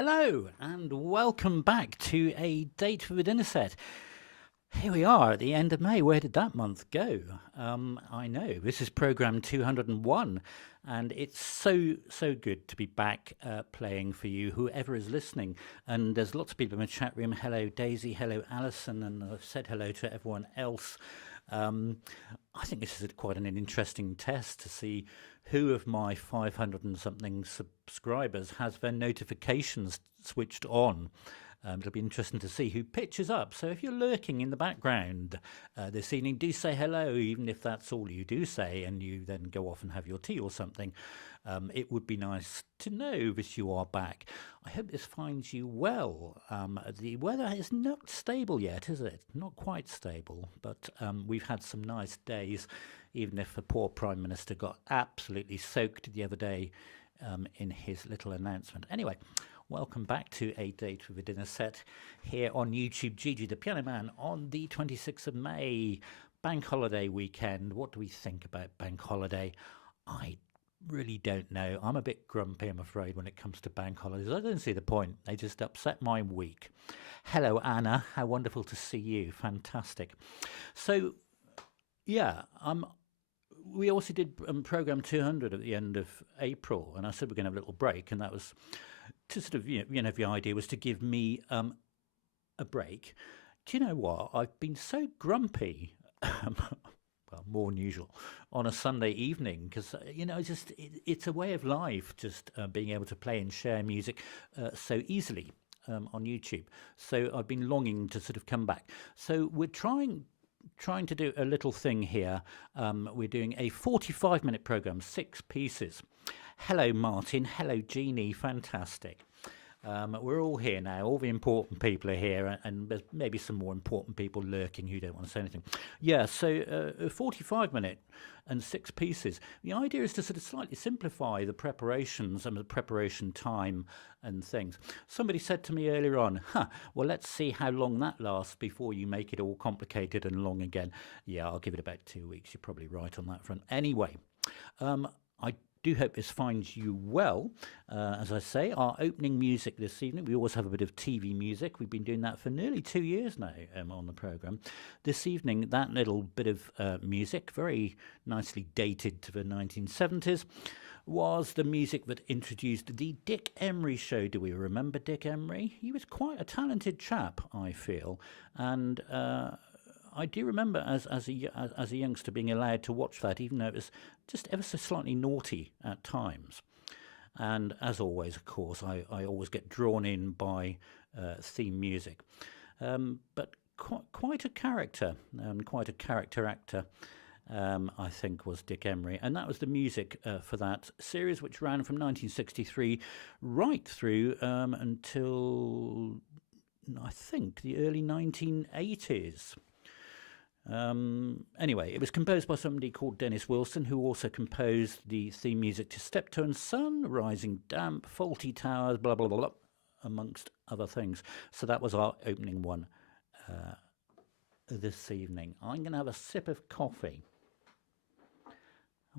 Hello and welcome back to A Date with a Dinner Set. Here we are at the end of May. Where did that month go? I know, this is program 201 and it's so good to be back playing for you, whoever is listening. And there's lots of people in the chat room. Hello Daisy, hello Alison, and I've said hello to everyone else. I think this is quite an interesting test to see who of my 500 and something subscribers has their notifications switched on. It'll be interesting to see who pitches up. So if you're lurking in the background this evening, do say hello, even if that's all you do say, and you then go off and have your tea or something. It would be nice to know that you are back. I hope this finds you well. The weather is not stable yet, is it? Not quite stable, but we've had some nice days, even if the poor Prime Minister got absolutely soaked the other day in his little announcement. Anyway, welcome back to A Date with a Dinner Set here on YouTube. Gigi the Piano Man on the 26th of May, Bank Holiday weekend. What do we think about Bank Holiday? I really don't know. I'm a bit grumpy, I'm afraid, when it comes to bank holidays. I don't see the point. They just upset my week. Hello, Anna. How wonderful to see you. Fantastic. So, yeah, we also did program 200 at the end of April, and I said we're going to have a little break, and that was to sort of, the idea was to give me a break. Do you know what? I've been so grumpy, well, more than usual, on a Sunday evening, because, it's a way of life, just being able to play and share music so easily on YouTube. So I've been longing to sort of come back. So we're trying to do a little thing here. We're doing a 45-minute program, 6 pieces. Hello, Martin. Hello, Jeannie. Fantastic. We're all here now. All the important people are here, and there's maybe some more important people lurking who don't want to say anything. Yeah, so a 45-minute and 6 pieces. The idea is to sort of slightly simplify the preparations and the preparation time and things. Somebody said to me earlier on, well, let's see how long that lasts before you make it all complicated and long again. Yeah, I'll give it about 2 weeks. You're probably right on that front. Anyway, I do hope this finds you well. As I say, our opening music this evening, we always have a bit of TV music. We've been doing that for nearly 2 years now on the programme. This evening, that little bit of music, very nicely dated to the 1970s, was the music that introduced the Dick Emery show. Do we remember Dick Emery? He was quite a talented chap, I feel, and I do remember as a youngster being allowed to watch that, even though it was just ever so slightly naughty at times. And as always, of course, I always get drawn in by theme music. But quite a character, and quite a character actor, I think, was Dick Emery. And that was the music for that series, which ran from 1963 right through until, I think, the early 1980s. Anyway, it was composed by somebody called Dennis Wilson, who also composed the theme music to Steptoe and Son, Rising Damp, Faulty Towers, blah, blah, blah, blah, amongst other things. So that was our opening one this evening. I'm going to have a sip of coffee.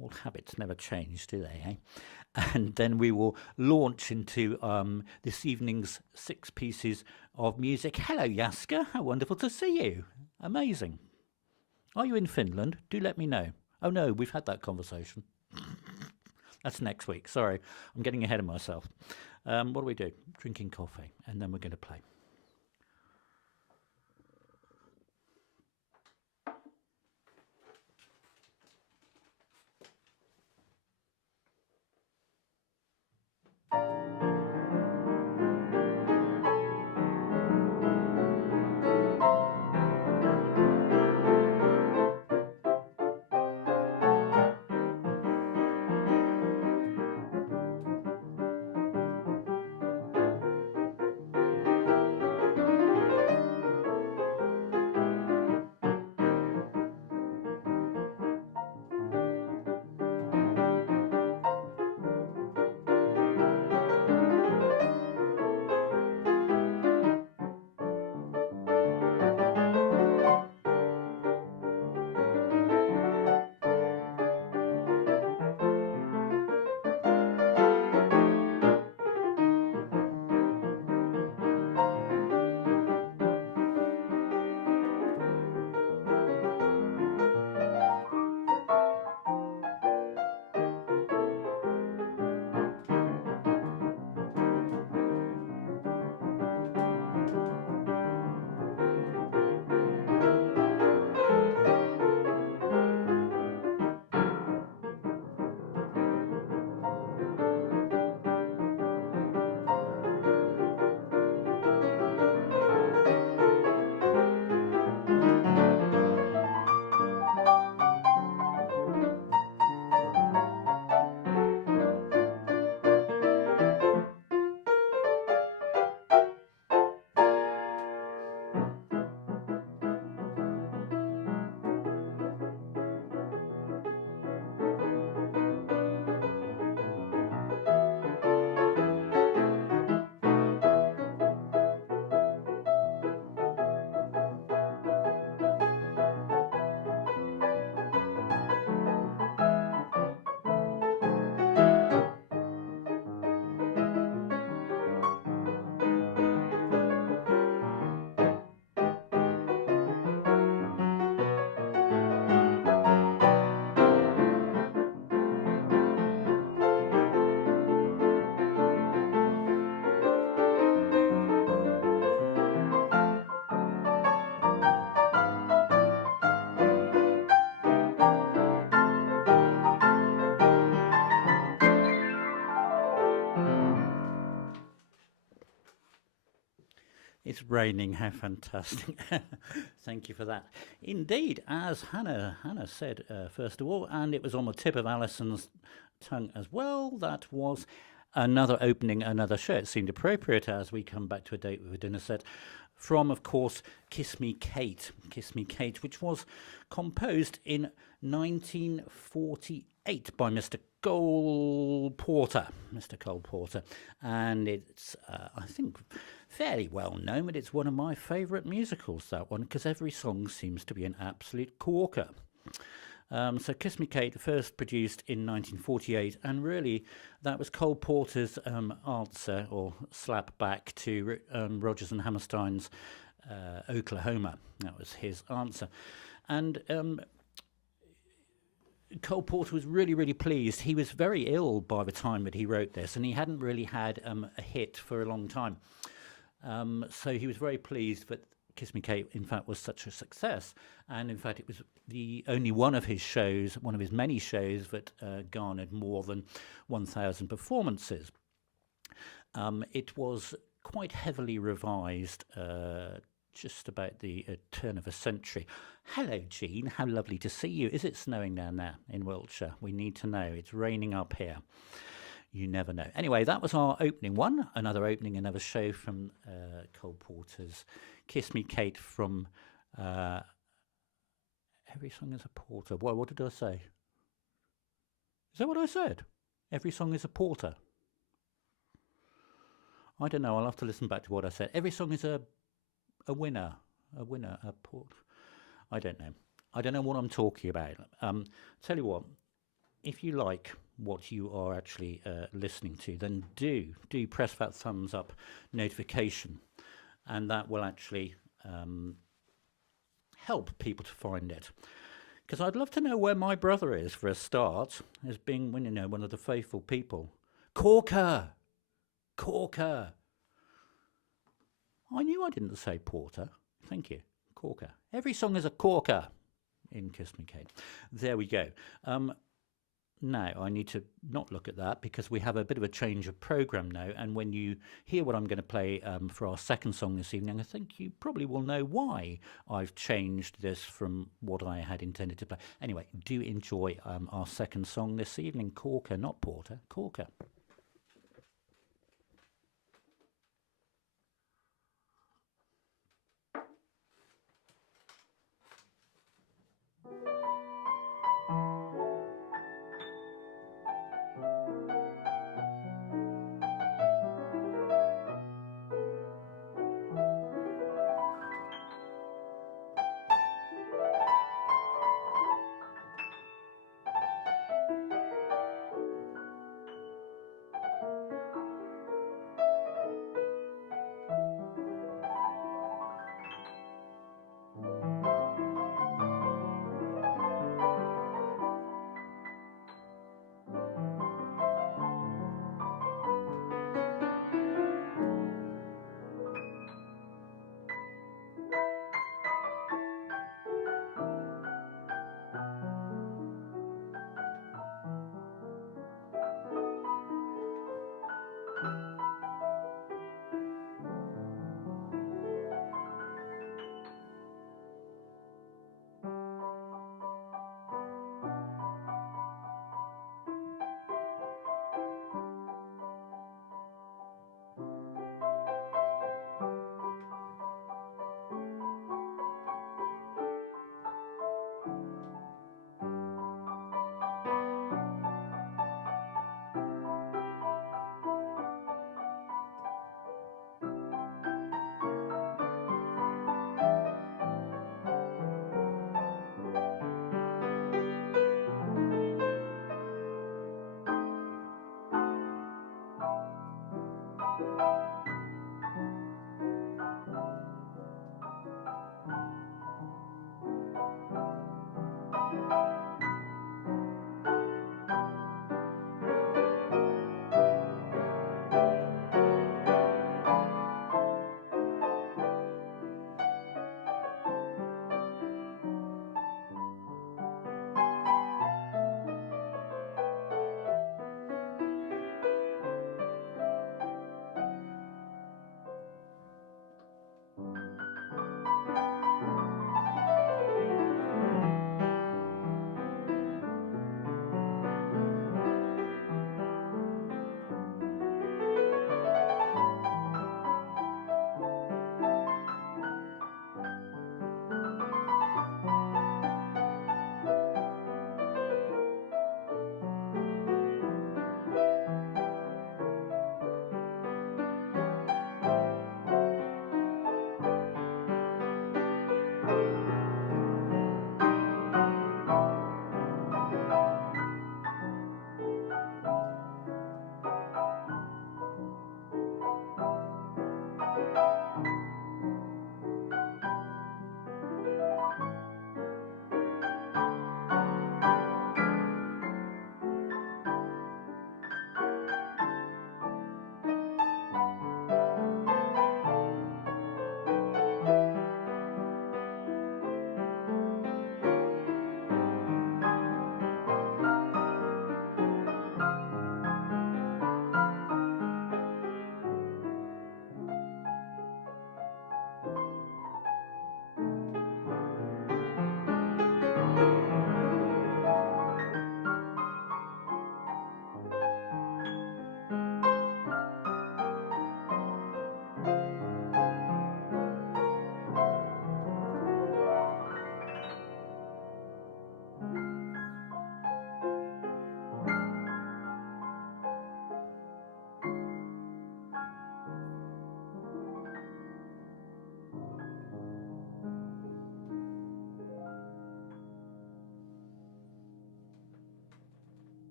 Old habits never change, do they, eh? And then we will launch into this evening's 6 pieces of music. Hello, Jaska. How wonderful to see you. Amazing. Are you in Finland? Do let me know. Oh no, we've had that conversation. That's next week. Sorry, I'm getting ahead of myself. What do we do? Drinking coffee, and then we're going to play. raining. How fantastic. Thank you for that. Indeed, as Hannah said, first of all, and it was on the tip of Alison's tongue as well, that was another opening, another show. It seemed appropriate as we come back to a date with a dinner set from, of course, Kiss Me Kate, which was composed in 1948 by Mr. Cole Porter, and it's, I think, fairly well known, but it's one of my favourite musicals, that one, because every song seems to be an absolute corker. So Kiss Me Kate, first produced in 1948, and really that was Cole Porter's answer or slap back to Rodgers and Hammerstein's Oklahoma. That was his answer. And Cole Porter was really, really pleased. He was very ill by the time that he wrote this, and he hadn't really had a hit for a long time. So he was very pleased that Kiss Me Kate, in fact, was such a success. And in fact, it was the only one of his shows, one of his many shows, that garnered more than 1,000 performances. It was quite heavily revised just about the turn of a century. Hello, Jean. How lovely to see you. Is it snowing down there in Wiltshire? We need to know. It's raining up here. You never know. Anyway, that was our opening one. Another opening, another show from Cole Porter's Kiss Me Kate from Every Song is a Porter. Well, what did I say? Is that what I said? Every song is a porter. I don't know. I'll have to listen back to what I said. Every song is a winner. A port. I don't know. I don't know what I'm talking about. Tell you what, if you like what you are actually listening to, then do press that thumbs up notification, and that will actually help people to find it. Because I'd love to know where my brother is for a start, as being, you know, one of the faithful people. Corker. I knew I didn't say porter. Thank you. Corker. Every song is a corker in Kiss Me Kate. There we go. Now, I need to not look at that because we have a bit of a change of programme now, and when you hear what I'm going to play for our second song this evening, I think you probably will know why I've changed this from what I had intended to play. Anyway, do enjoy our second song this evening, Corker, not Porter, Corker.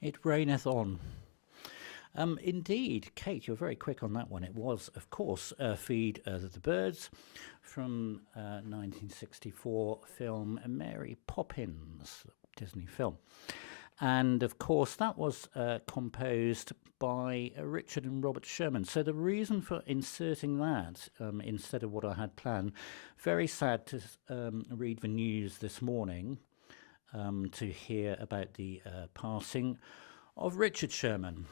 It raineth on. Indeed, Kate, you're very quick on that one. It was, of course, Feed the Birds from 1964 film Mary Poppins, Disney film. And, of course, that was composed by Richard and Robert Sherman. So the reason for inserting that instead of what I had planned, very sad to read the news this morning to hear about the passing of Richard Sherman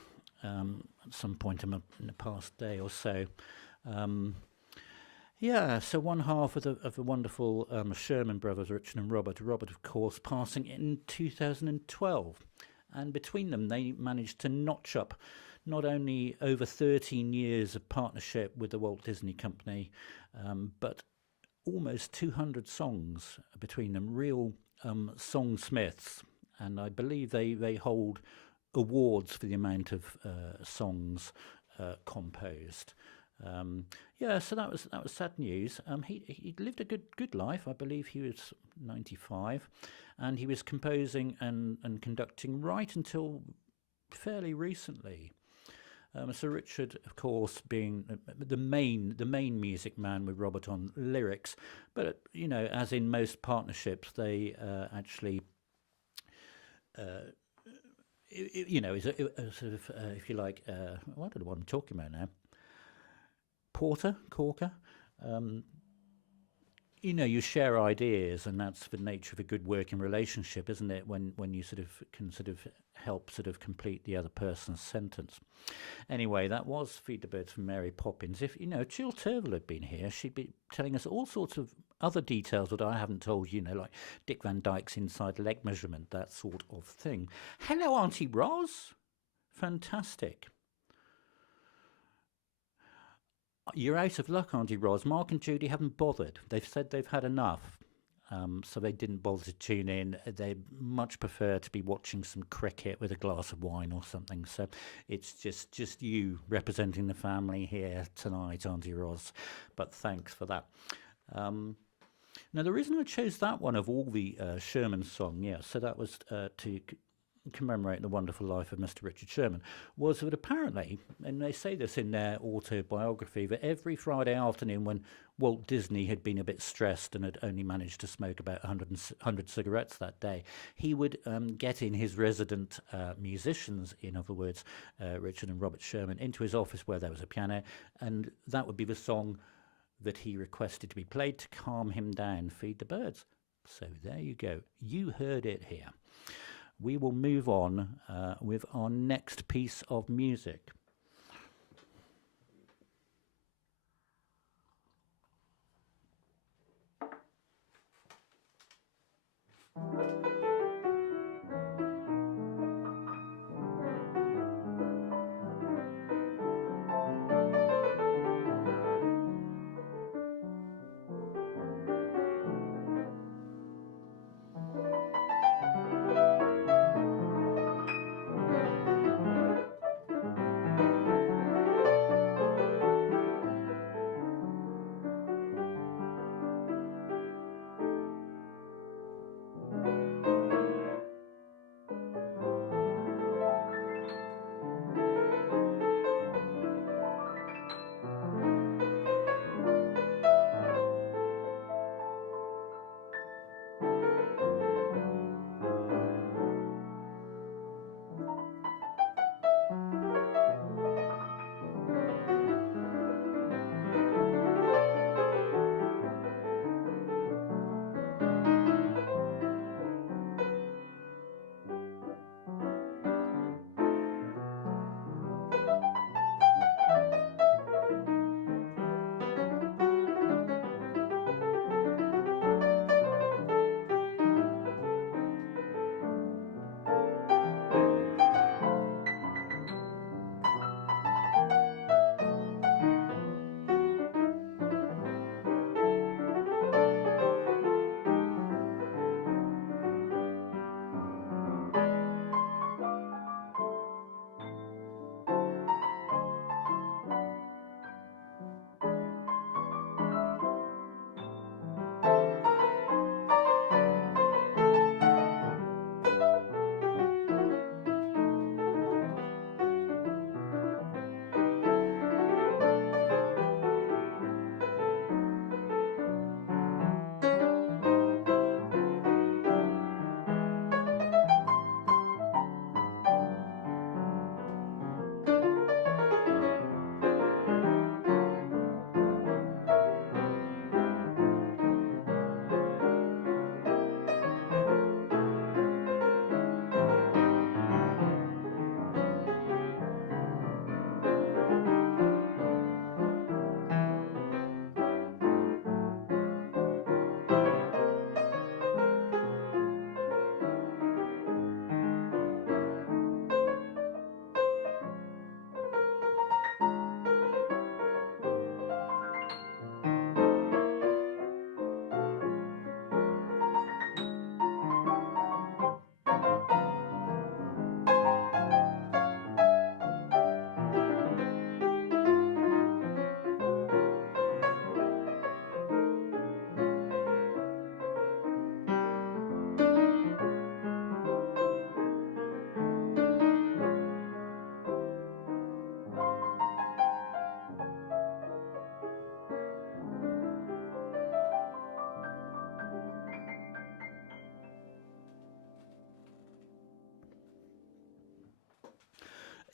at some point in the past day or so. Yeah, so one half of the wonderful Sherman brothers, Richard and Robert. Robert, of course, passing in 2012. And between them, they managed to notch up not only over 13 years of partnership with the Walt Disney Company, but almost 200 songs between them, real songsmiths. And I believe they hold awards for the amount of songs composed. Yeah, so that was sad news. He lived a good life. I believe he was 95, and he was composing and conducting right until fairly recently. So Richard, of course, being the main music man with Robert on lyrics, but you know, as in most partnerships, they actually. You know, is a sort of, if you like, what are the one I'm talking about now? Corker. You know, you share ideas, and that's the nature of a good working relationship, isn't it? When you sort of can sort of help sort of complete the other person's sentence. Anyway, that was Feed the Birds from Mary Poppins. If, you know, Jill Turville had been here, she'd be telling us all sorts of other details that I haven't told you, like Dick Van Dyke's inside leg measurement, that sort of thing. Hello, Auntie Ros. Fantastic. You're out of luck, Auntie Ros. Mark and Judy haven't bothered. They've said they've had enough. So they didn't bother to tune in. They much prefer to be watching some cricket with a glass of wine or something. So it's just you representing the family here tonight, Auntie Ros. But thanks for that. Now, the reason I chose that one of all the Sherman song, yeah, so that was to commemorate the wonderful life of Mr. Richard Sherman, was that apparently, and they say this in their autobiography, that every Friday afternoon when Walt Disney had been a bit stressed and had only managed to smoke about 100 cigarettes that day, he would get in his resident musicians, in other words, Richard and Robert Sherman, into his office where there was a piano, and that would be the song that he requested to be played to calm him down, Feed the Birds. So there you go. You heard it here. We will move on with our next piece of music.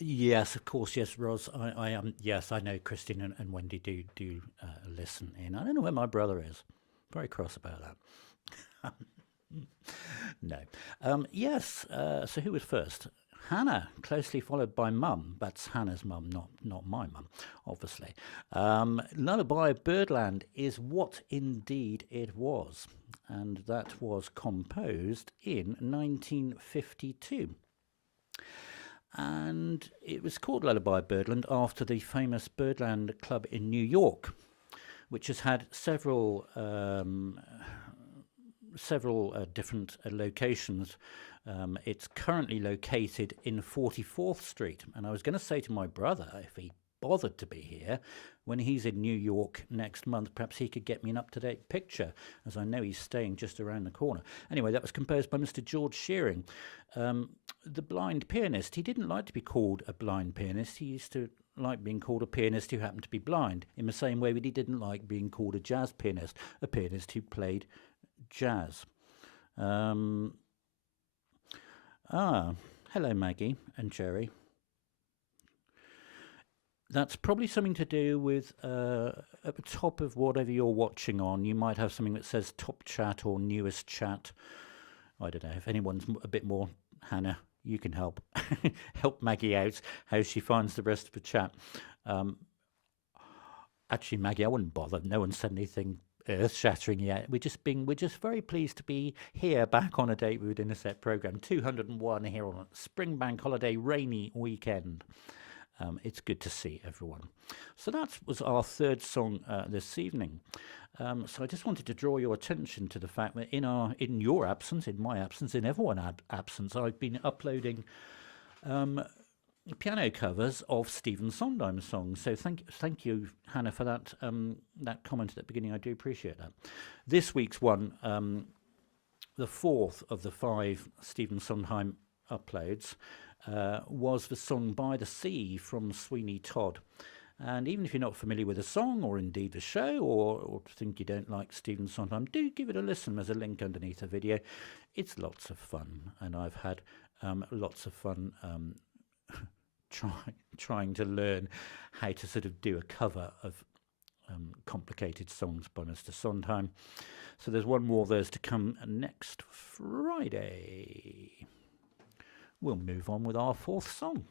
Yes, of course. Yes, Ros. I am. Yes, I know. Christine and Wendy do listen in. I don't know where my brother is. Very cross about that. No. Yes. So who was first? Hannah, closely followed by Mum. That's Hannah's mum, not my mum, obviously. Lullaby Birdland is what indeed it was, and that was composed in 1952. And it was called Lullaby Birdland after the famous Birdland Club in New York, which has had several different locations. It's currently located in 44th Street, and I was going to say to my brother, if he bothered to be here, when he's in New York next month, perhaps he could get me an up-to-date picture, as I know he's staying just around the corner. Anyway, that was composed by Mr. George Shearing, the blind pianist. He didn't like to be called a blind pianist. He used to like being called a pianist who happened to be blind, in the same way that he didn't like being called a jazz pianist, a pianist who played jazz. Hello, Maggie and Jerry. That's probably something to do with at the top of whatever you're watching on, you might have something that says top chat or newest chat. I don't know. If anyone's a bit more, Hannah, you can help. Help Maggie out, how she finds the rest of the chat. Actually, Maggie, I wouldn't bother. No one said anything earth-shattering yet. We're just very pleased to be here back on A Date with Innocent program 201 here on a spring bank holiday rainy weekend. It's good to see everyone. So that was our third song this evening. So I just wanted to draw your attention to the fact that in your absence, in my absence, in everyone's absence, I've been uploading piano covers of Stephen Sondheim songs. So thank you, Hannah, for that that comment at the beginning. I do appreciate that. This week's one, the fourth of the 5 Stephen Sondheim uploads, was the song By the Sea from Sweeney Todd. And even if you're not familiar with the song or indeed the show, or think you don't like Stephen Sondheim, do give it a listen. There's a link underneath the video. It's lots of fun, and I've had lots of fun trying to learn how to sort of do a cover of complicated songs by Mr. Sondheim. So there's one more of those to come next Friday. We'll move on with our 4th song.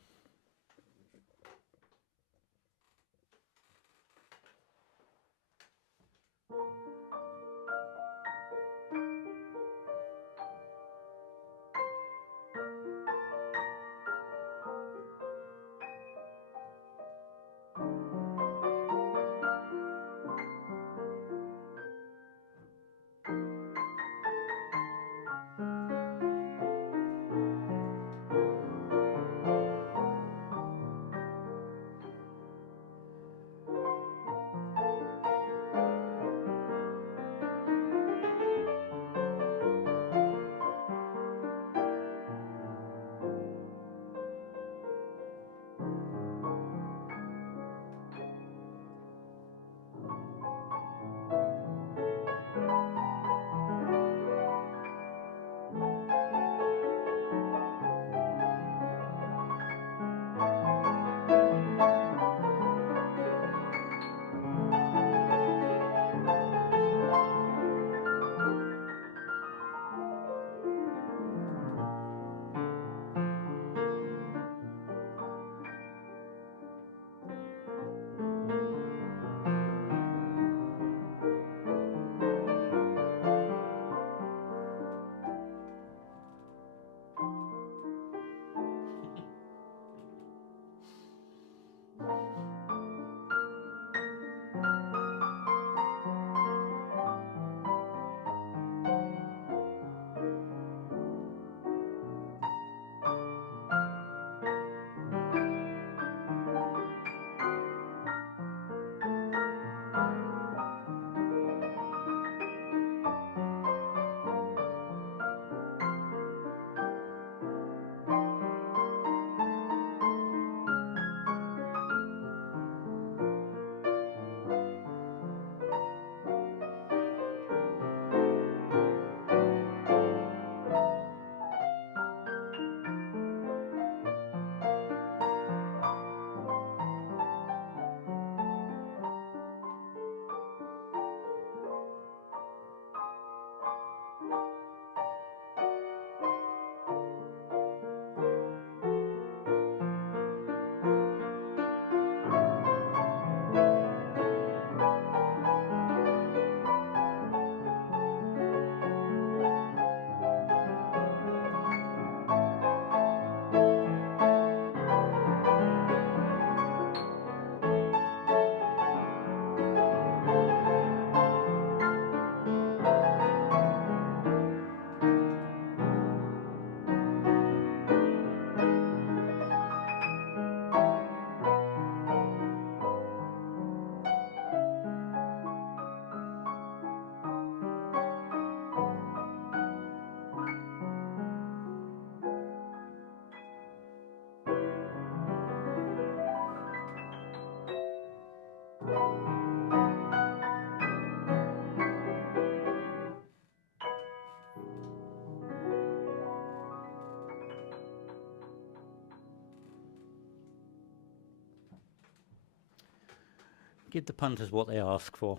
Give the punters what they ask for.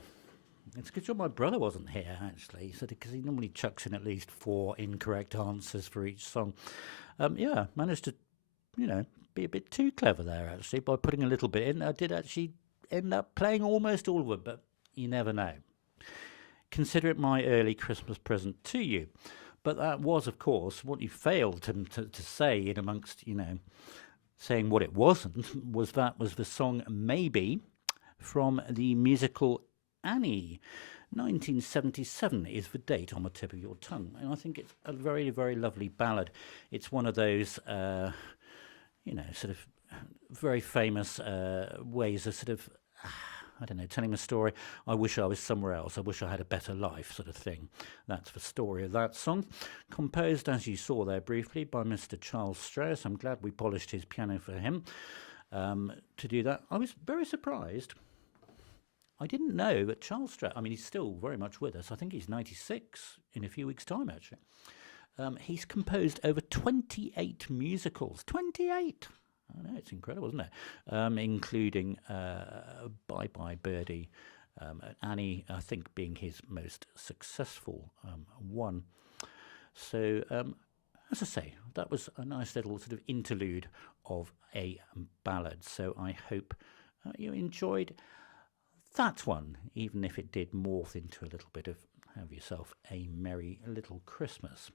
It's a good job my brother wasn't here, actually, because he normally chucks in at least 4 incorrect answers for each song. Yeah, managed to, be a bit too clever there, actually, by putting a little bit in. I did actually end up playing almost all of them, but you never know. Consider it my early Christmas present to you. But that was, of course, what you failed to say in amongst, saying what it wasn't, was the song Maybe from the musical Annie. 1977 is the date on the tip of your tongue. And I think it's a very, very lovely ballad. It's one of those, sort of very famous ways of sort of, telling a story. I wish I was somewhere else. I wish I had a better life, sort of thing. That's the story of that song. Composed, as you saw there briefly, by Mr. Charles Strouse. I'm glad we polished his piano for him to do that. I was very surprised. I didn't know that Charles Strouse, he's still very much with us. I think he's 96 in a few weeks' time, actually. He's composed over 28 musicals. 28! I know, it's incredible, isn't it? Including Bye Bye Birdie, Annie, I think, being his most successful one. So, as I say, that was a nice little sort of interlude of a ballad. So I hope you enjoyed that one, even if it did morph into a little bit of have yourself a merry little Christmas.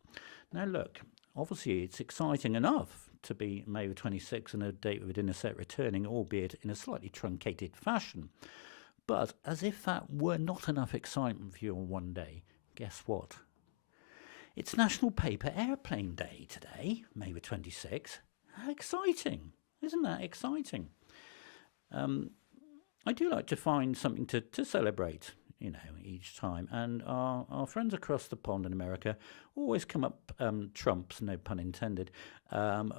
Now look, obviously it's exciting enough to be May the 26th and a date with a dinner set returning, albeit in a slightly truncated fashion. But as if that were not enough excitement for you on one day, guess what? It's National Paper Airplane Day today, May the 26th. How exciting! Isn't that exciting? I do like to find something to celebrate, each time. And our friends across the pond in America always come up trumps, no pun intended,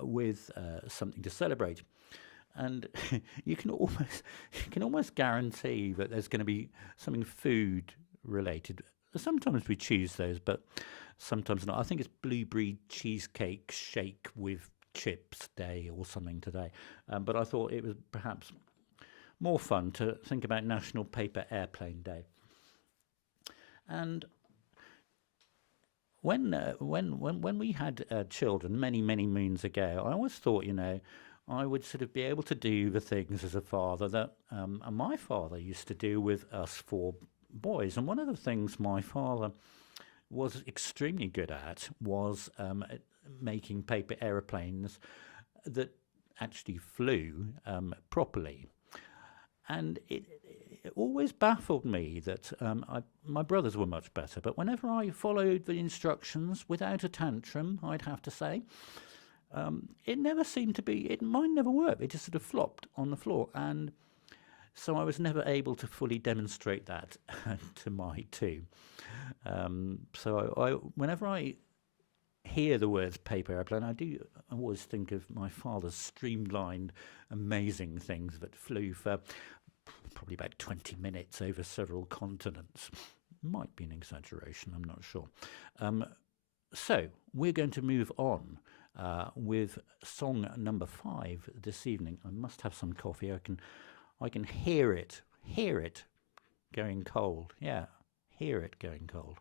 with something to celebrate. And you can almost guarantee that there's going to be something food related. Sometimes we choose those, but sometimes not. I think it's blueberry cheesecake shake with chips day or something today. But I thought it was perhaps more fun to think about National Paper Airplane Day. And when we had children many moons ago, I always thought, I would sort of be able to do the things as a father that my father used to do with us 4 boys. And one of the things my father was extremely good at was making paper aeroplanes that actually flew properly. And it always baffled me that my brothers were much better, but whenever I followed the instructions without a tantrum, I'd have to say, it never seemed to be, mine never worked. It just sort of flopped on the floor. And so I was never able to fully demonstrate that to my 2. So whenever I hear the words paper airplane, I always think of my father's streamlined, amazing things that flew for probably about 20 minutes over several continents. Might be an exaggeration, I'm not sure. So we're going to move on with song number 5 this evening. I must have some coffee. I can hear it going cold. Yeah, hear it going cold.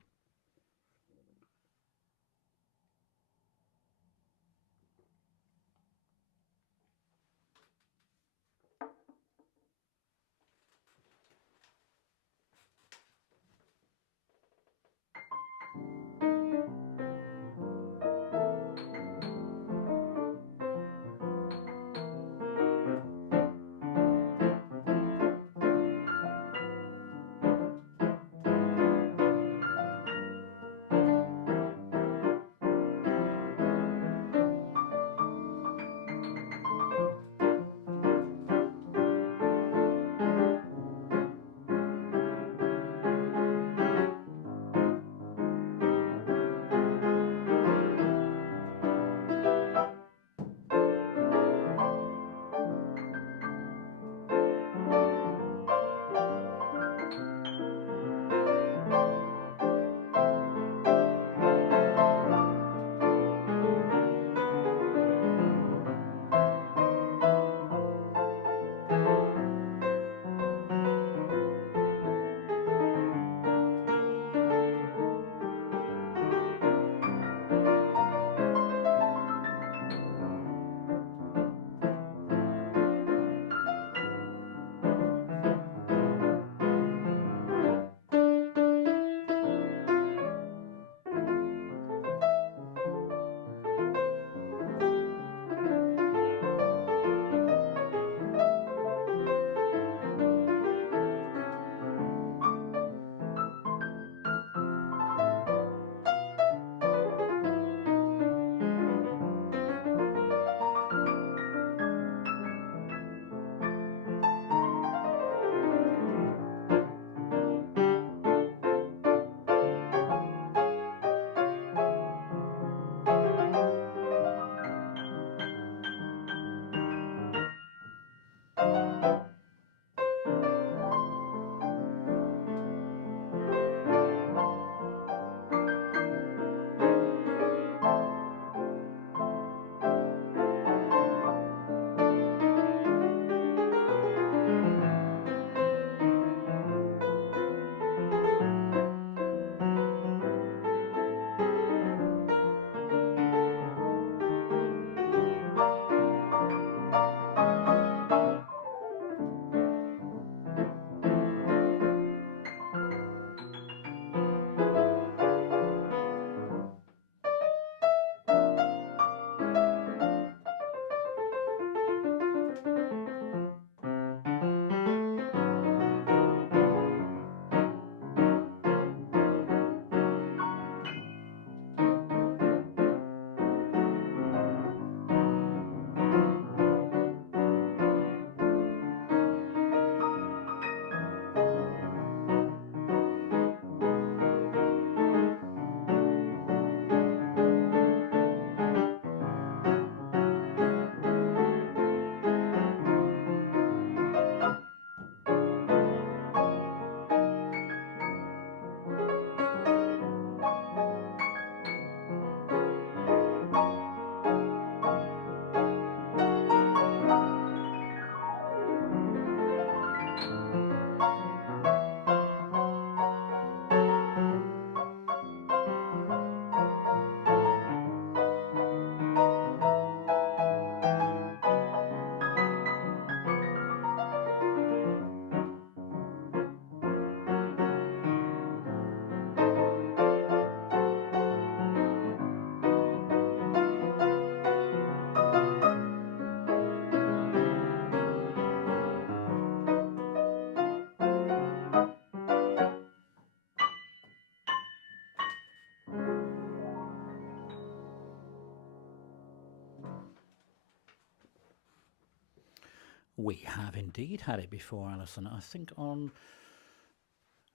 We have indeed had it before, Alison. I think on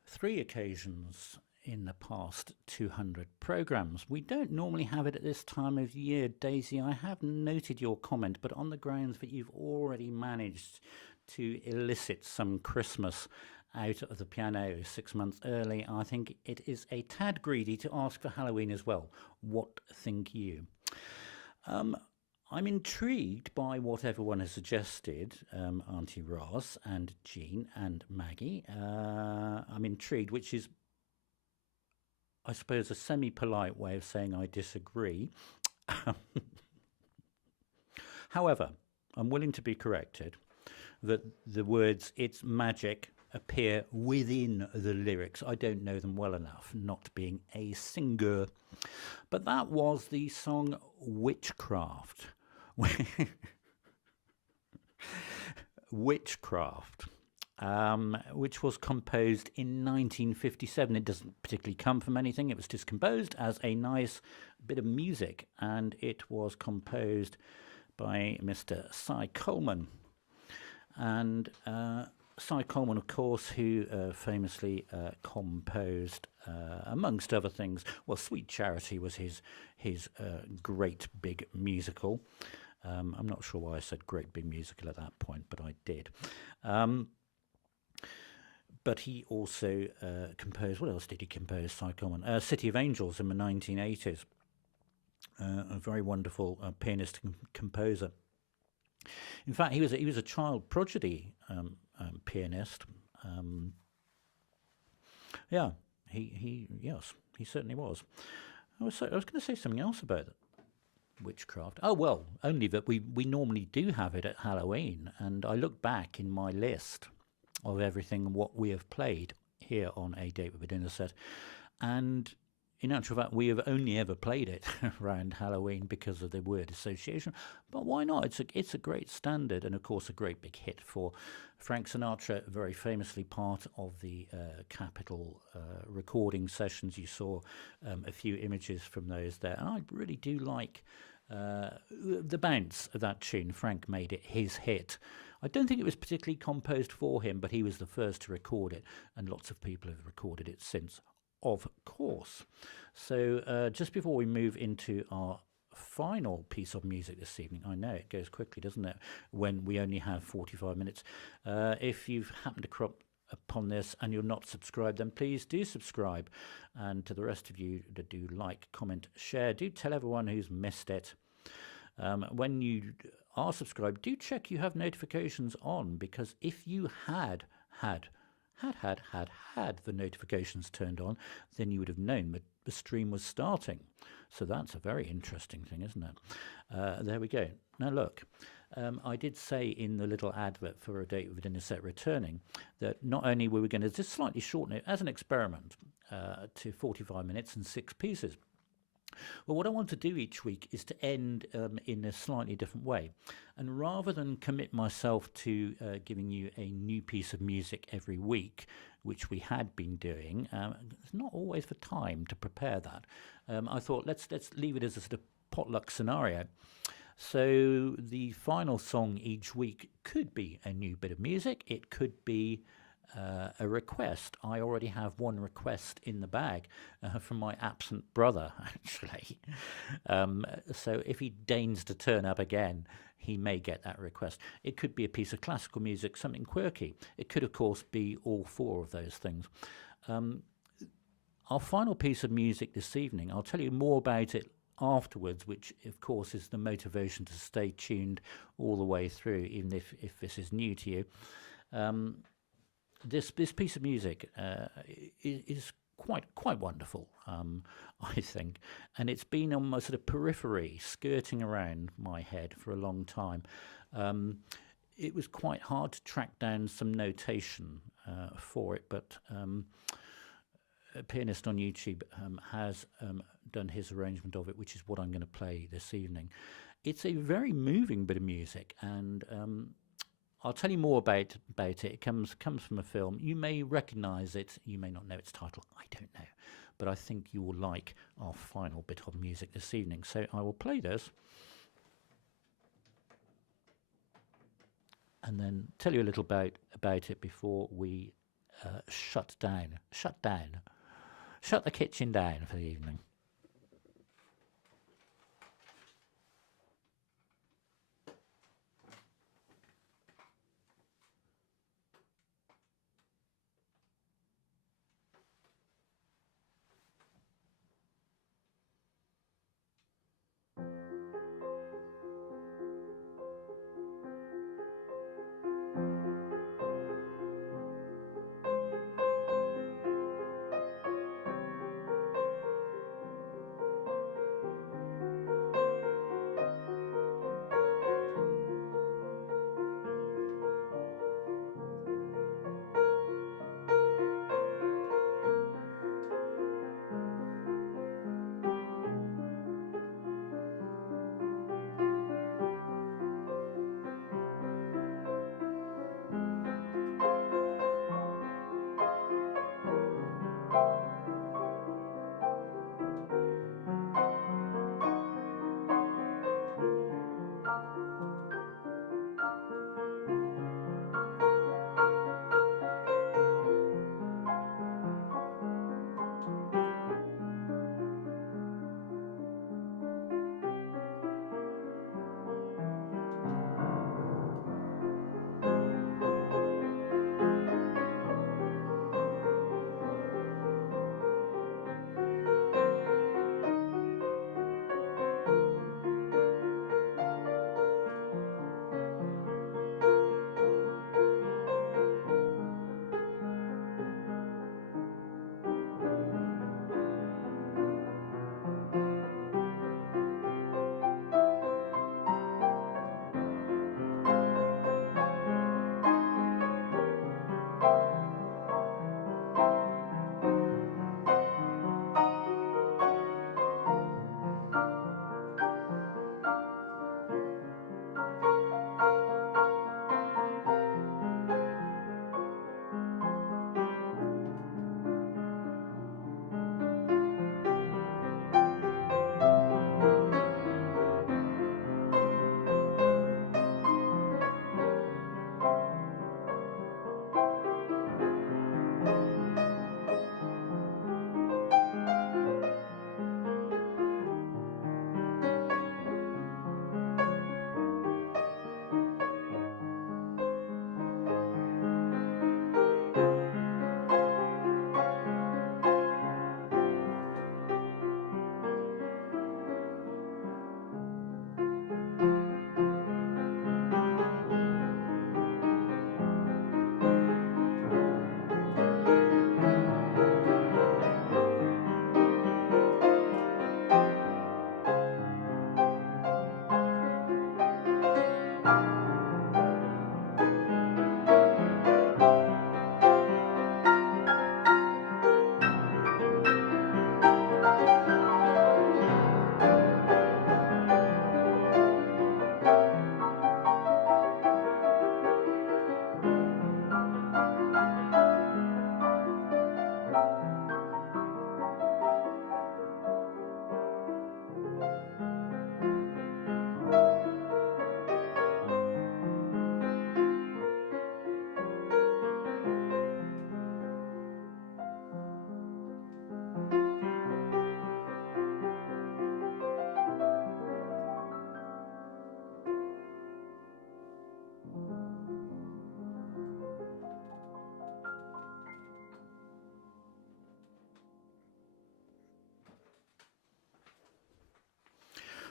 3 occasions in the past 200 programmes. We don't normally have it at this time of year, Daisy. I have noted your comment, but on the grounds that you've already managed to elicit some Christmas out of the piano 6 months early, I think it is a tad greedy to ask for Halloween as well. What think you? I'm intrigued by what everyone has suggested, Auntie Ross and Jean and Maggie. I'm intrigued, which is, I suppose, a semi-polite way of saying I disagree. However, I'm willing to be corrected that the words "it's magic" appear within the lyrics. I don't know them well enough, not being a singer. But that was the song Witchcraft. Witchcraft, which was composed in 1957. It doesn't particularly come from anything. It was just composed as a nice bit of music, and it was composed by Mr. Cy Coleman. And Cy Coleman, of course, who famously composed, amongst other things, well, Sweet Charity was his great big musical. I'm not sure why I said great big musical at that point, but I did. But he also composed, what else did he compose, Cy Coleman? City of Angels in the 1980s. A very wonderful pianist and composer. In fact, he was a child prodigy pianist. He certainly was. I was going to say something else about Witchcraft. Oh, well, only that we normally do have it at Halloween, and I look back in my list of everything what we have played here on A Date with a Dinner Set, and in actual fact we have only ever played it around Halloween because of the word association. But why not? It's a great standard, and of course a great big hit for Frank Sinatra, very famously part of the Capitol recording sessions. You saw a few images from those there, and I really do like the bounce of that tune. Frank made it his hit. I don't think it was particularly composed for him, but he was the first to record it, and lots of people have recorded it since, of course. So just before we move into our final piece of music this evening, I know it goes quickly, doesn't it, when we only have 45 minutes. If you've happened to crop upon this and you're not subscribed, then please do subscribe. And to the rest of you that do like, comment, share, do tell everyone who's missed it. When you are subscribed, do check you have notifications on, because if you had the notifications turned on, then you would have known that the stream was starting. So that's a very interesting thing, isn't it? There we go. Now look, I did say in the little advert for A Date with a Dinner Set returning that not only were we going to just slightly shorten it as an experiment to 45 minutes and 6 pieces, well, what I want to do each week is to end in a slightly different way. And rather than commit myself to giving you a new piece of music every week, which we had been doing, it's not always the time to prepare that. I thought let's leave it as a sort of potluck scenario. So the final song each week could be a new bit of music. It could be a request. I already have one request in the bag from my absent brother, actually. So if he deigns to turn up again, he may get that request. It could be a piece of classical music, something quirky. It could, of course, be all 4 of those things. Our final piece of music this evening, I'll tell you more about it afterwards, which, of course, is the motivation to stay tuned all the way through, even if this is new to you. This piece of music is quite wonderful, I think, and it's been on my sort of periphery, skirting around my head for a long time. It was quite hard to track down some notation for it, but a pianist on YouTube has done his arrangement of it, which is what I'm going to play this evening. It's a very moving bit of music, and I'll tell you more about it. It comes from a film. You may recognise it. You may not know its title. I don't know. But I think you will like our final bit of music this evening. So I will play this. and then tell you a little about it before we shut the kitchen down for the evening.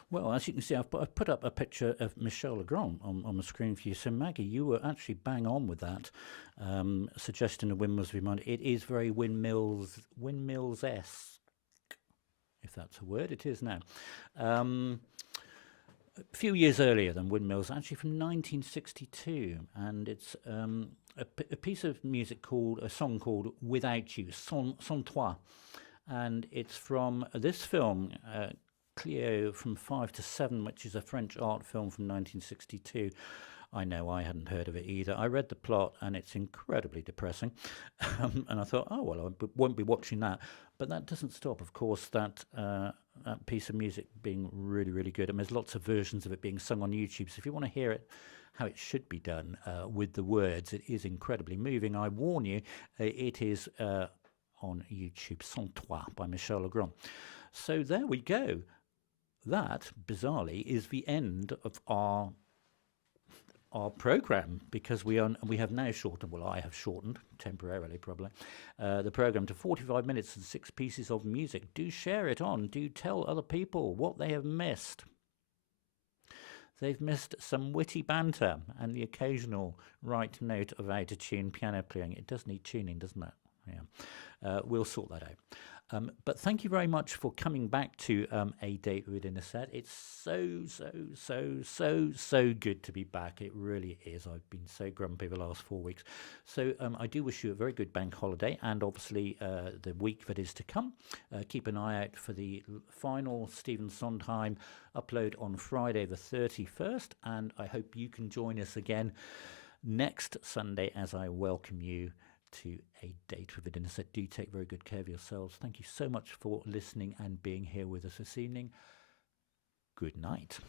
Well, as you can see, I've put up a picture of Michel Legrand on the screen for you. So, Maggie, you were actually bang on with that, suggesting the windmills reminder. It is very windmills-esque, if that's a word. It is now. A few years earlier than Windmills, actually from 1962, and it's a piece of music a song called Without You, Sans Toi, and it's from this film, Cleo from 5 to 7, which is a French art film from 1962. I know I hadn't heard of it either. I read the plot and it's incredibly depressing. And I thought, oh, well, I won't be watching that. But that doesn't stop, of course, that piece of music being really, really good. And there's lots of versions of it being sung on YouTube. So if you want to hear it how it should be done with the words. It is incredibly moving. I warn you, it is on YouTube, Sans Toi by Michel Legrand. So there we go. That, bizarrely, is the end of our program, because we have now shortened, well, I have shortened temporarily probably, the program to 45 minutes and 6 pieces of music. Do share it on. Do tell other people what they have missed. They've missed some witty banter and the occasional right note of out of tune piano playing. It does need tuning, doesn't it? Yeah, we'll sort that out. But thank you very much for coming back to A Date Within a Set. It's so good to be back. It really is. I've been so grumpy the last 4 weeks. So I do wish you a very good bank holiday, and obviously the week that is to come. Keep an eye out for the final Stephen Sondheim upload on Friday the 31st, and I hope you can join us again next Sunday as I welcome you to A Date Within a Set. Do take very good care of yourselves. Thank you so much for listening and being here with us this evening. Good night.